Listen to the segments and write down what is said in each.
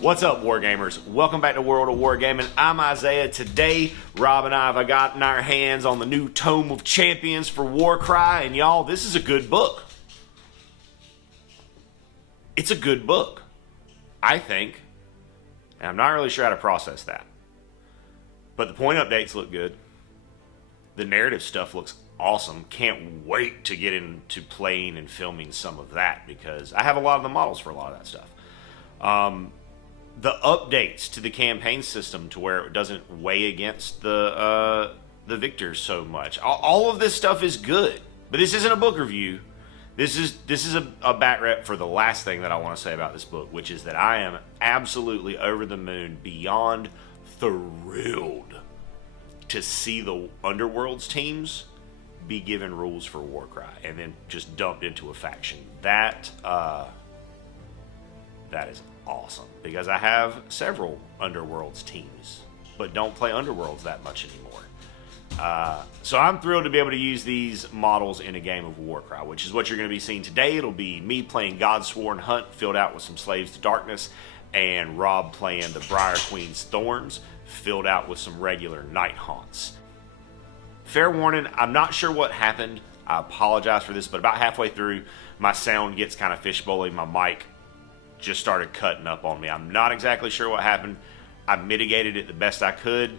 What's up, Wargamers? Welcome back to World of Wargaming. I'm Isaiah. Today, Rob and I have gotten our hands on the new Tome of Champions for Warcry, and y'all, this is a good book. It's a good book, I think, and I'm not really sure how to process that. But the point updates look good. The narrative stuff looks awesome. Can't wait to get into playing and filming some of that because I have a lot of the models for a lot of that stuff. The updates to the campaign system to where it doesn't weigh against the victors so much. All of this stuff is good, but this isn't a book review. This is a bat rep for the last thing that I want to say about this book, which is that I am absolutely over the moon, beyond thrilled to see the Underworlds teams be given rules for Warcry and then just dumped into a faction. That is awesome, because I have several Underworlds teams, but don't play Underworlds that much anymore. So I'm thrilled to be able to use these models in a game of Warcry, which is what you're going to be seeing today. It'll be me playing Godsword Hunt, filled out with some Slaves to Darkness, and Rob playing the Briar Queen's Thorns, filled out with some regular Nighthaunts. Fair warning, I'm not sure what happened. I apologize for this, but about halfway through, my sound gets kind of fishbowling. My mic just started cutting up on me. I'm not exactly sure what happened. I mitigated it the best I could.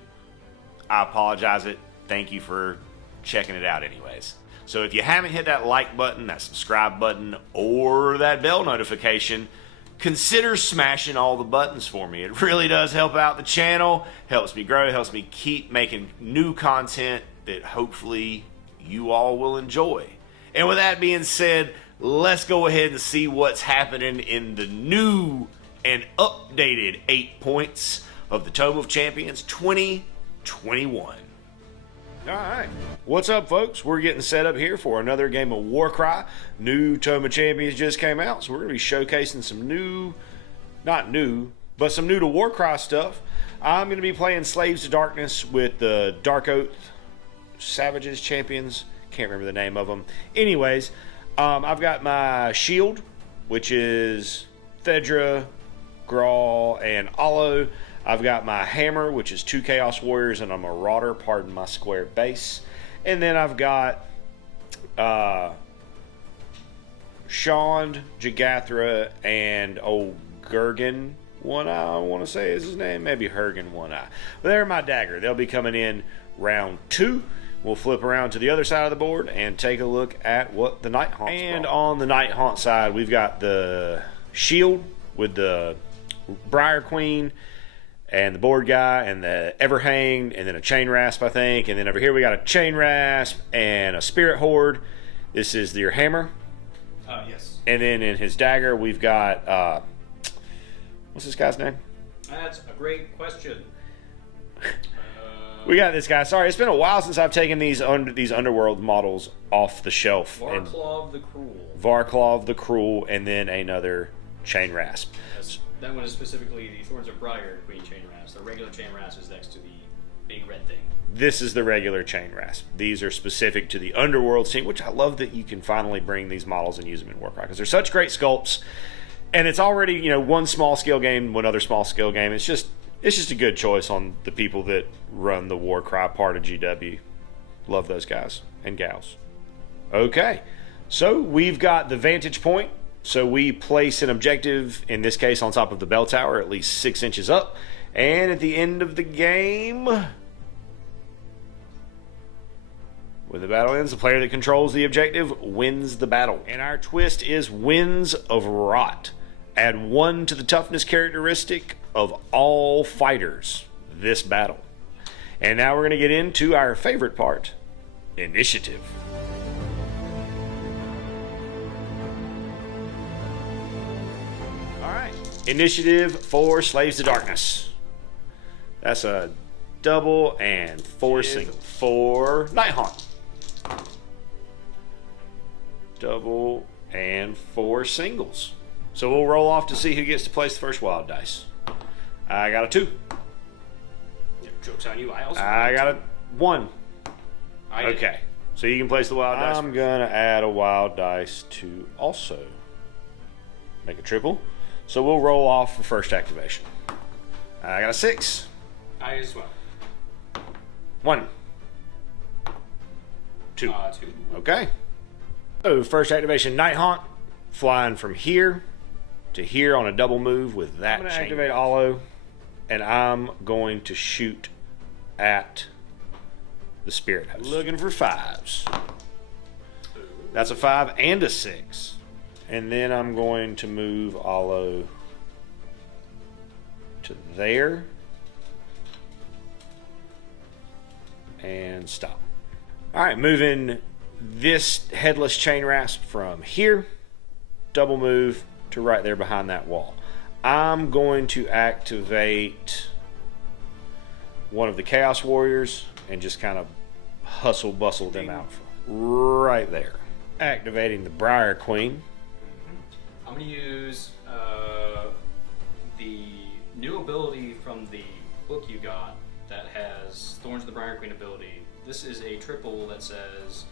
I apologize it. Thank you for checking it out anyways. So if you haven't hit that like button, that subscribe button, or that bell notification, consider smashing all the buttons for me. It really does help out the channel, helps me grow, helps me keep making new content that hopefully you all will enjoy. And with that being said, let's go ahead and see what's happening in the new and updated 8 points of the Tome of Champions 2021. Alright, what's up folks? We're getting set up here for another game of Warcry. New Tome of Champions just came out, so we're going to be showcasing some new, not new, but some new to Warcry stuff. I'm going to be playing Slaves to Darkness with the Dark Oath Savages Champions. Can't remember the name of them. Anyways, I've got my shield, which is Thedra, Grawl, and Alo. I've got my hammer, which is 2 Chaos Warriors and a Marauder, pardon my square base. And then I've got Shond, Jagathra, and old Gurgan One Eye, I want to say is his name. Maybe Hergan One Eye. But they're my dagger. They'll be coming in round 2. We'll flip around to the other side of the board and take a look at what the Nighthaunt. And on the Nighthaunt side, we've got the shield with the Briar Queen and the board guy and the Everhanged, and then a Chain Rasp, I think. And then over here we got a Chain Rasp and a Spirit Horde. This is your hammer. Yes. And then in his dagger, we've got what's this guy's name? That's a great question. We got this guy. Sorry, it's been a while since I've taken these Underworld models off the shelf. Varclaw the Cruel. Varclaw the Cruel, and then another Chain Rasp. That one is specifically the Thorns of Briar Queen Chain Rasp. The regular Chain Rasp is next to the big red thing. This is the regular Chain Rasp. These are specific to the Underworld team, which I love that you can finally bring these models and use them in Warcry, because they're such great sculpts. And it's already, you know, one small scale game, one other small scale game. It's just a good choice on the people that run the Warcry part of GW. Love those guys and gals. Okay, so we've got the vantage point. So we place an objective, in this case on top of the bell tower, at least 6 inches up. And at the end of the game, when the battle ends, the player that controls the objective wins the battle. And our twist is Winds of Rot. Add 1 to the toughness characteristic of all fighters this battle. And now we're going to get into our favorite part, initiative. Alright, initiative for Slaves to Darkness. That's a double and 4 single for Nighthaunt. Double and 4 singles. So we'll roll off to see who gets to place the first wild dice. I got a 2. Joke's on you. I got a 1. Okay. So you can place the wild dice. I'm going to add a wild dice to also make a triple. So we'll roll off for first activation. I got a 6. I as well. 1. 2. 2. Okay. So first activation, Nighthaunt, flying from here to here on a double move with that. I'm going to activate Alo, and I'm going to shoot at the Spirit Host. Looking for 5s. That's a 5 and a 6. And then I'm going to move Alo to there and stop. All right, moving this Headless Chain Rasp from here, double move to right there behind that wall. I'm going to activate one of the Chaos Warriors and just kind of hustle bustle them out right there. Activating the Briar Queen. I'm going to use the new ability from the book you got that has Thorns of the Briar Queen ability. This is a triple that says,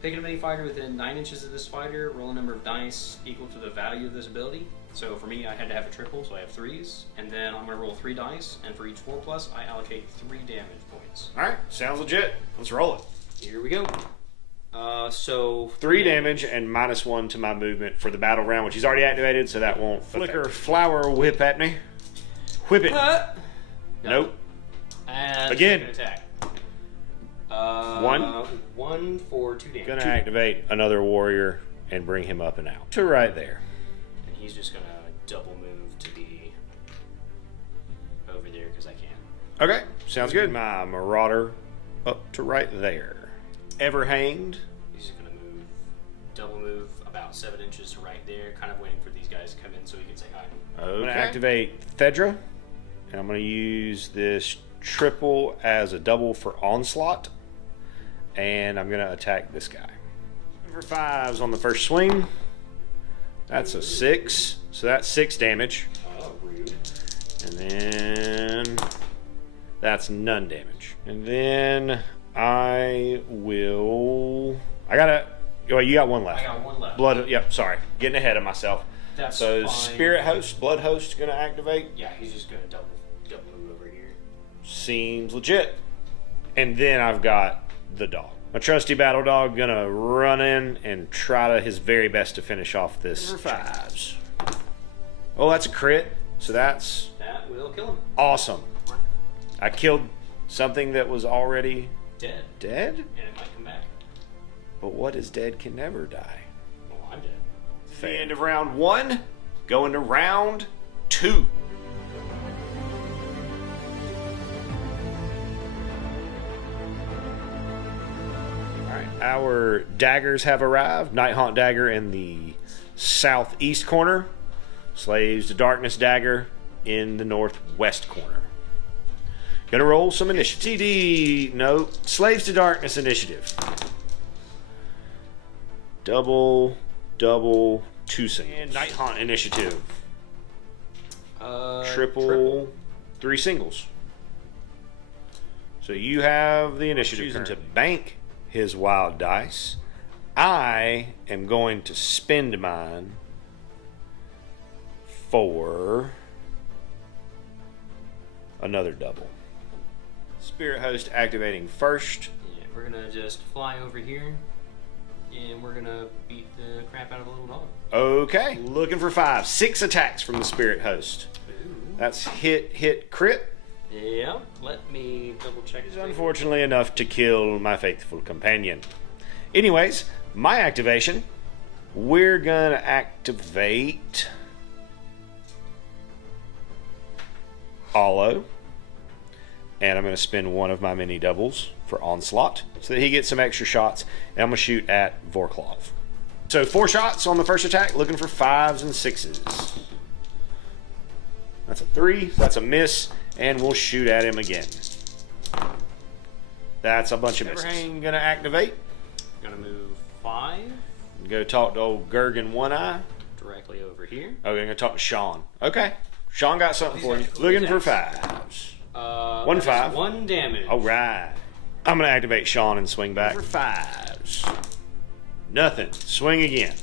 pick an enemy fighter within 9 inches of this fighter, roll a number of dice equal to the value of this ability. So for me, I had to have a triple, so I have 3s. And then I'm going to roll 3 dice, and for each 4+, I allocate 3 damage points. All right, sounds legit. Let's roll it. Here we go. So 3 damage and -1 to my movement for the battle round, which he's already activated, so that won't flicker flower whip at me. Whip it. Nope. And again. Attack. 1. 1 for 2 damage. Gonna activate another warrior and bring him up and out to right there. And he's just gonna double move to be over there because I can. Okay, sounds good. My Marauder up to right there. Ever hanged. He's just gonna move, double move about 7 inches to right there, kind of waiting for these guys to come in so he can say hi. Okay. I'm gonna activate Thedra, and I'm gonna use this triple as a double for onslaught, and I'm gonna attack this guy. For 5s on the first swing. That's a 6, so that's 6 damage. Oh, rude. And then that's none damage. And then I gotta. Oh, you got 1 left. I got 1 left. Blood. Yep. Sorry, getting ahead of myself. That's so fine. Spirit Host, Blood Host, gonna activate. Yeah, he's just gonna double move over here. Seems legit. And then I've got the dog. My trusty battle dog gonna run in and try to his very best to finish off this. 5s. Oh, that's a crit. So that will kill him. Awesome. I killed something that was already dead. Dead? And it might come back. But what is dead can never die. Well, I'm dead. The end of round 1, going to round 2. Our daggers have arrived. Nighthaunt dagger in the southeast corner. Slaves to Darkness dagger in the northwest corner. Gonna roll some initiative. StD, no. Slaves to Darkness initiative. Double, 2 singles. And Nighthaunt initiative. Triple, 3 singles. So you have the initiative. Choosing to bank his wild dice. I am going to spend mine for another double. Spirit Host activating first. Yeah, we're gonna just fly over here and we're gonna beat the crap out of a little dog. Okay, looking for 5. 6 attacks from the Spirit Host. Ooh. That's hit, crit. Yeah, let me double check. It's unfortunately enough to kill my faithful companion. Anyways, my activation, we're gonna activate Alo, and I'm gonna spend one of my mini doubles for onslaught so that he gets some extra shots, and I'm gonna shoot at Vorklov. So 4 shots on the first attack, looking for 5s and 6s. That's a 3, that's a miss, and we'll shoot at him again. That's a bunch of misses. Everhang gonna activate. Gonna move 5. Go talk to old Gergen One Eye. Directly over here. Oh, I'm gonna talk to Sean. Okay. Sean got something for you. Looking for 5s. 1 5. 1 damage. All right. I'm gonna activate Sean and swing back for 5s. Nothing. Swing again.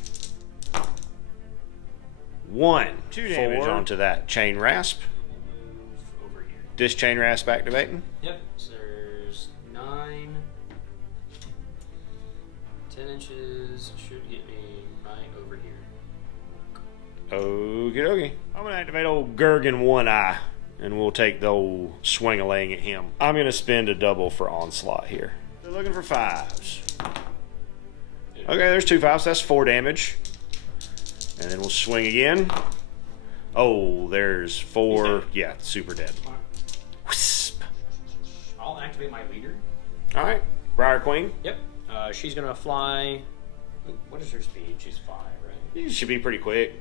1, 2 damage onto that chain rasp. Move over here. This chain rasp activating. Yep. So there's 9, 10 inches. Should get me right over here. Okie dokie. I'm going to activate old Gurgan One Eye, and we'll take the old swing-a-laying at him. I'm going to spend a double for onslaught here. They're looking for 5s. Okay, there's 2 5s. That's 4 damage. And then we'll swing again. Oh, there's 4. Yeah, super dead. Wisp. I'll activate my leader. All right, Briar Queen. Yep. She's gonna fly. What is her speed? She's 5, right? You should be pretty quick.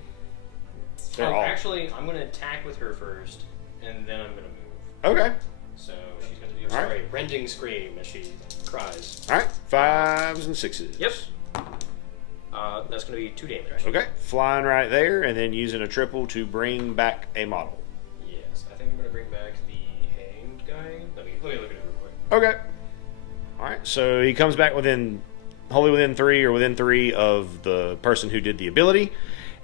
They're all... Actually, I'm gonna attack with her first, and then I'm gonna move. Okay. So she's gonna do a rending scream as she cries. All right, 5s and 6s. Yep. That's going to be 2 damage. Okay, flying right there, and then using a triple to bring back a model. Yes, I think I'm going to bring back the hanged guy. Let me look at it real quick. Okay. All right, so he comes back wholly within 3 or within 3 of the person who did the ability,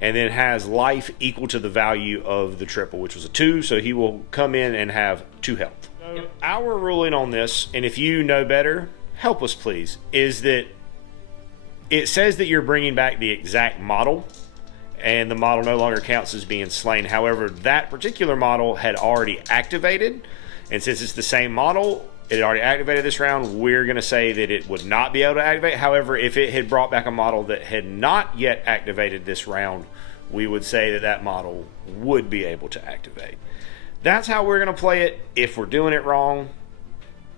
and then has life equal to the value of the triple, which was a 2, so he will come in and have 2 health. So our ruling on this, and if you know better, help us please, is that it says that you're bringing back the exact model, and the model no longer counts as being slain. However, that particular model had already activated, and since it's the same model, it had already activated this round, we're going to say that it would not be able to activate. However, if it had brought back a model that had not yet activated this round, we would say that that model would be able to activate. That's how we're going to play it. If we're doing it wrong,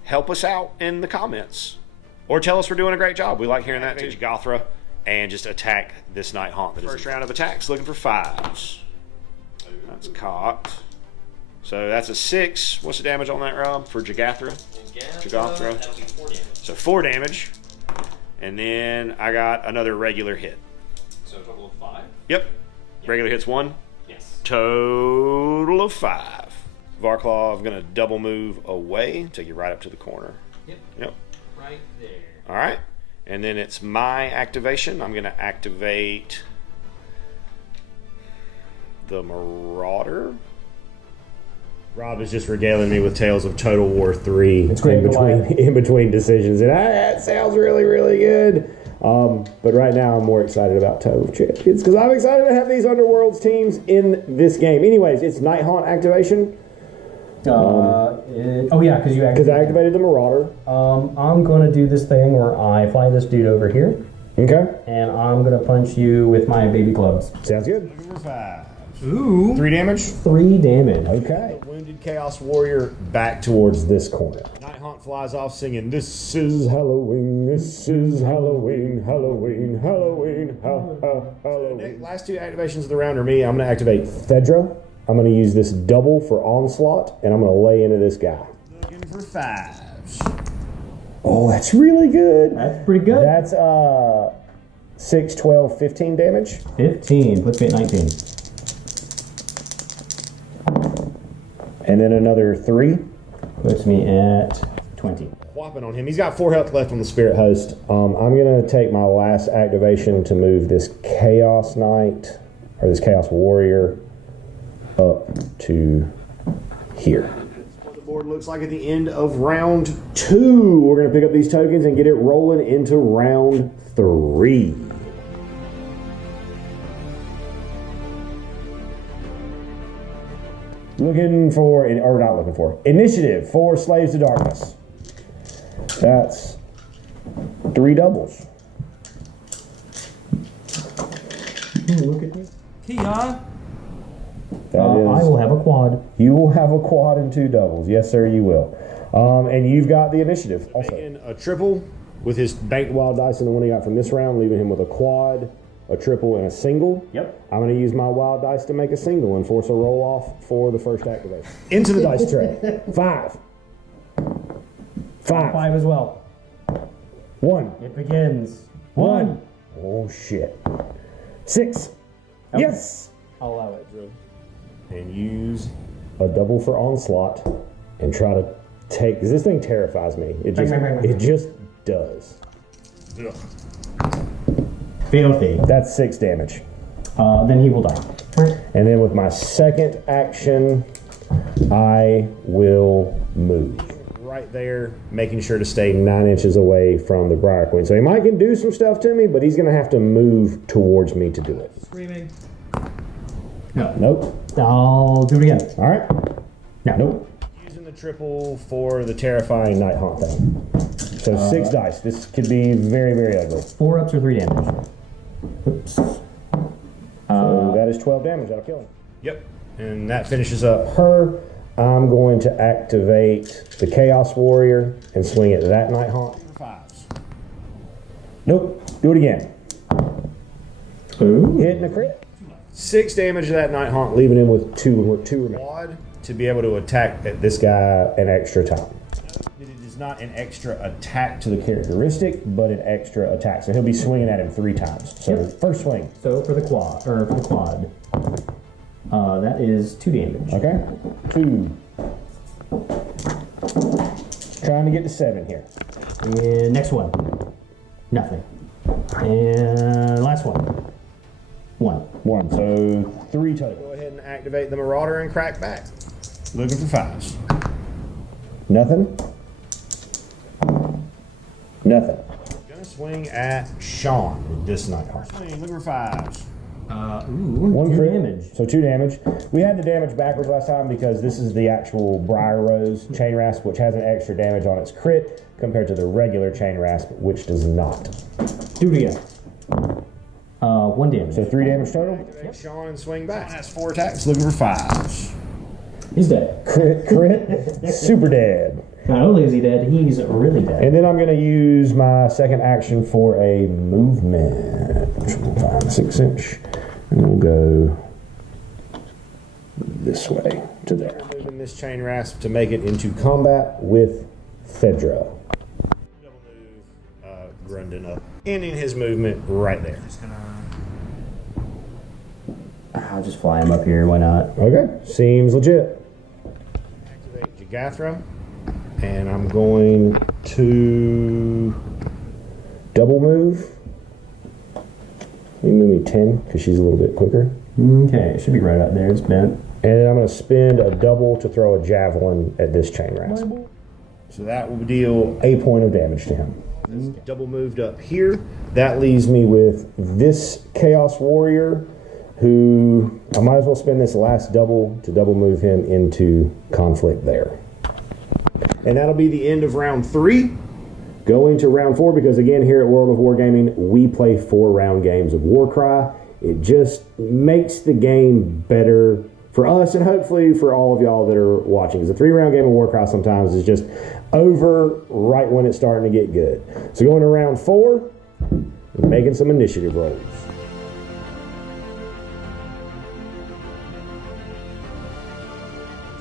help us out in the comments. Or tell us we're doing a great job. We like hearing that too. Gothra, and just attack this Nighthaunt. First round of attacks, looking for 5s. That's cocked. So that's a 6. What's the damage on that, Rob, for Jagathra? That'll be 4 damage. So 4 damage. And then I got another regular hit. So a total of 5? Yep. Regular hits 1. Yes. Total of 5. Varclaw, I'm going to double move away, take you right up to the corner. Yep. Right there. All right, and then it's my activation. I'm going to activate the Marauder. Rob is just regaling me with tales of Total War 3 in between decisions, and that sounds really, really good. But right now, I'm more excited about Tome of Champions because I'm excited to have these Underworlds teams in this game. Anyways, it's Nighthaunt activation. Because I activated the Marauder. I'm going to do this thing where I fly this dude over here. Okay. And I'm going to punch you with my baby clubs. Sounds good. Looking for 5. Ooh. 3 damage? 3 damage. Okay. Wounded Chaos Warrior back towards this corner. Nighthaunt flies off singing, "This is Halloween, this is Halloween, Halloween, Halloween, Halloween." Last 2 activations of the round are me. I'm going to activate Thedra. I'm going to use this double for onslaught, and I'm going to lay into this guy. Looking for 5s. Oh, that's really good. That's pretty good. That's 6, 12, 15 damage. 15. Puts me at 19. And then another 3. Puts me at 20. Whopping on him. He's got 4 health left on the Spirit Host. I'm going to take my last activation to move this Chaos Knight, or this Chaos Warrior, up to here. That's what the board looks like at the end of round 2. We're going to pick up these tokens and get it rolling into round 3. Initiative for Slaves to Darkness. That's 3 doubles. Look at me. Kia. I will have a quad. You will have a quad and 2 doubles. Yes, sir, you will. And you've got the initiative. Also, making a triple with his banked wild dice and the one he got from this round, leaving him with a quad, a triple, and a single. Yep. I'm going to use my wild dice to make a single and force a roll off for the first activation. Into the dice tray. 5. 5 as well. 1. It begins. 1. Oh, shit. 6. Okay. Yes! I'll allow it, Drew. And use a double for onslaught and try to take, because this thing terrifies me. It just does. Filthy. That's 6 damage. Then he will die. And then with my second action, I will move. Right there, making sure to stay 9 inches away from the Briar Queen. So he might can do some stuff to me, but he's going to have to move towards me to do it. Screaming. No. Nope. I'll do it again. All right. No. Nope. Using the triple for the terrifying Nighthaunt thing. So 6 dice. This could be very, very ugly. 4 ups or 3 damage. Oops. So that is 12 damage. That'll kill him. Yep. And that finishes up her. I'm going to activate the Chaos Warrior and swing at that Nighthaunt. 5s. Nope. Do it again. Ooh. Hitting a crit. 6 damage to that Nighthaunt, leaving him with 2 remaining. To be able to attack this guy an extra time. It is not an extra attack to the characteristic, but an extra attack. So he'll be swinging at him 3 times. So first swing. So for the quad, that is 2 damage. Okay. 2. Trying to get to 7 here. And next one. Nothing. And last one. 1. 1. So 3 total. Go ahead and activate the Marauder and crack back. Looking for 5s. Nothing. Nothing. Gonna swing at Sean with this Nighthaunt. Swing, looking for 5s. Ooh, 1 2 crit. damage. So 2 damage. We had the damage backwards last time because this is the actual Briar Rose Chain Rasp, which has an extra damage on its crit compared to the regular Chain Rasp, which does not. Do it again. 1 damage. So 3 damage total. Activate Sean and swing back. That's 4 attacks. Looking for 5s. He's dead. Crit. Super dead. Not only is he dead, he's really dead. And then I'm going to use my second action for a movement. 5, 6 inch. And we'll go this way to there. Moving this Chain Rasp to make it into combat with Fedra. Double move Grundon up. Ending his movement right there. I'll just fly him up here, why not? Okay, seems legit. Activate Jagathra. And I'm going to double move. You move me 10 because she's a little bit quicker. Okay, it should be right out there. It's bent. And I'm going to spend a double to throw a javelin at this Chain Rasp. So that will deal a point of damage to him. Double moved up here. That leaves me with this Chaos Warrior, who I might as well spend this last double to double move him into conflict there. And that'll be the end of round 3. Going to round 4, because again, here at World of Wargaming, we play 4-round games of Warcry. It just makes the game better for us and hopefully for all of y'all that are watching. Because a 3-round game of Warcry sometimes is just over right when it's starting to get good. So going to round 4, making some initiative rolls.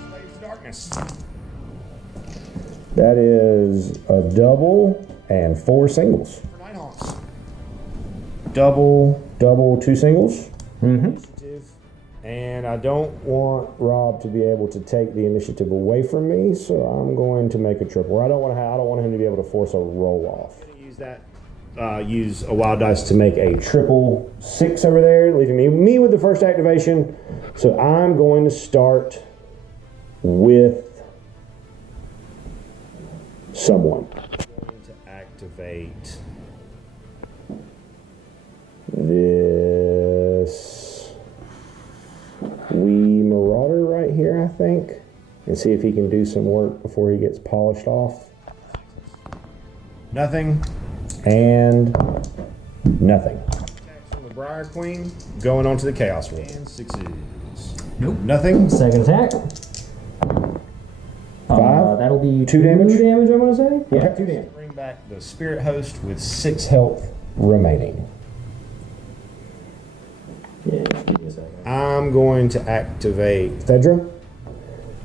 Slaves to Darkness. That is a double and 4 singles. For Nighthaunt. Double, 2 singles. Initiative. And I don't want Rob to be able to take the initiative away from me, so I'm going to make a triple. I don't want him to be able to force a roll off. I'm going to use that. Use a wild dice to make a triple 6 over there, leaving me with the first activation. So I'm going to start with someone. I'm going to activate this wee Marauder right here, I think, and see if he can do some work before he gets polished off. Nothing, and nothing. Attacks from the Briar Queen, going on to the Chaos Warrior. And 6s. Nope. Nothing. Second attack. 5. That'll be 2 damage. 2 damage, I want to say? Yeah, Okay. 2 damage. Bring back the Spirit Host with 6 health remaining. Yeah, give me a second. I'm going to activate Fedra.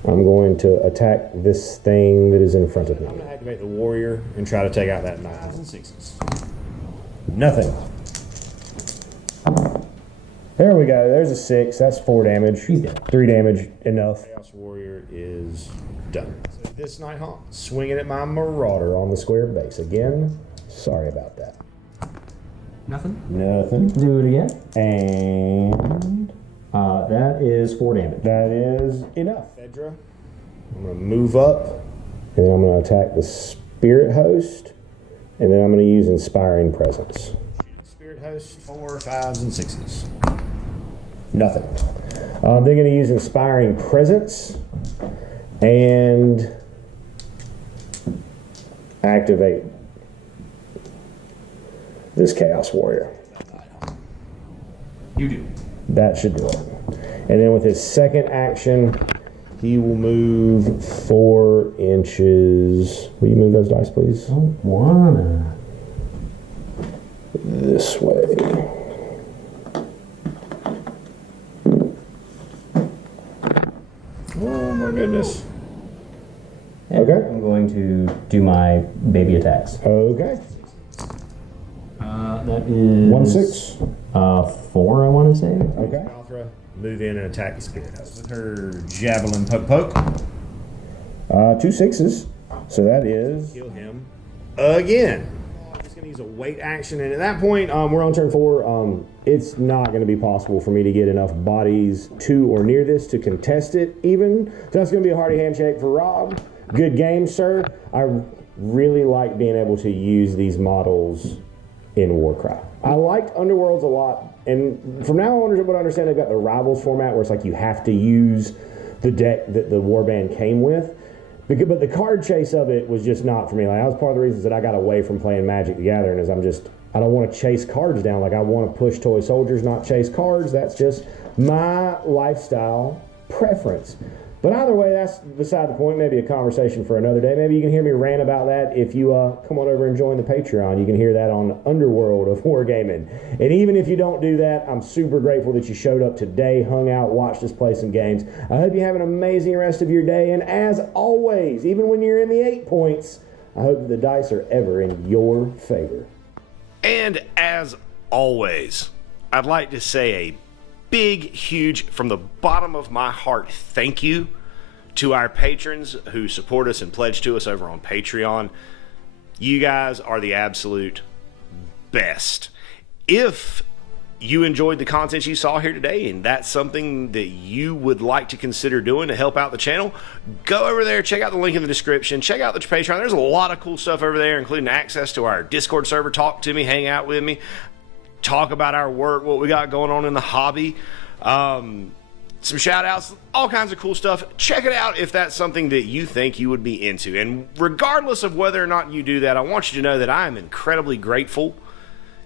I'm going to attack this thing that is in front of me. I'm going to activate the Warrior and try to take out that 9s and 6s. Nothing. There we go. There's a 6. That's 4 damage. He's dead. 3 damage. Enough. Chaos Warrior is done. So this Nighthaunt swinging at my Marauder on the square base. Again, sorry about that. Nothing? Nothing. Do it again. And That is 4 damage. That is enough. Fedra, I'm going to move up, and then I'm going to attack the Spirit Host, and then I'm going to use Inspiring Presence. Spirit Host, 4, 5s, and 6s. Nothing. They're going to use Inspiring Presence and activate this Chaos Warrior. You do. That should do it. And then with his second action, he will move 4 inches. Will you move those dice, please? Don't wanna. This way. Oh my goodness. And Okay. I'm going to do my baby attacks. Okay. That is 1, 6. 4, I want to say. Okay. Althra, move in and attack the Spirit House with her Javelin Poke. 2 6s. So that is kill him again. I'm just gonna use a wait action, and at that point, we're on turn 4. It's not going to be possible for me to get enough bodies to or near this to contest it. Even so, that's going to be a hearty handshake for Rob. Good game, sir. I really like being able to use these models in Warcry. I liked Underworlds a lot, and from now on, what I understand, they've got the Rivals format where it's like you have to use the deck that the warband came with. But the card chase of it was just not for me. Like, that was part of the reasons that I got away from playing Magic the Gathering, is I don't want to chase cards down. Like, I want to push toy soldiers, not chase cards. That's just my lifestyle preference. But either way, that's beside the point. Maybe a conversation for another day. Maybe you can hear me rant about that if you come on over and join the Patreon. You can hear that on Underworld of Wargaming. And even if you don't do that, I'm super grateful that you showed up today, hung out, watched us play some games. I hope you have an amazing rest of your day. And as always, even when you're in the 8 points, I hope that the dice are ever in your favor. And as always, I'd like to say a big, huge, from the bottom of my heart, thank you to our patrons who support us and pledge to us over on Patreon. You guys are the absolute best. If you enjoyed the content you saw here today and that's something that you would like to consider doing to help out the channel, go over there, check out the link in the description, check out the Patreon. There's a lot of cool stuff over there, including access to our Discord server, talk to me, hang out with me, talk about our work, what we got going on in the hobby, some shout outs, all kinds of cool stuff. Check it out if that's something that you think you would be into. And regardless of whether or not you do that, I want you to know that I am incredibly grateful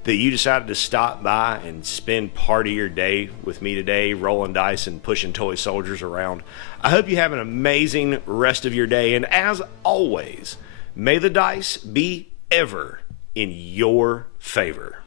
that you decided to stop by and spend part of your day with me today, rolling dice and pushing toy soldiers around. I hope you have an amazing rest of your day. And as always, may the dice be ever in your favor.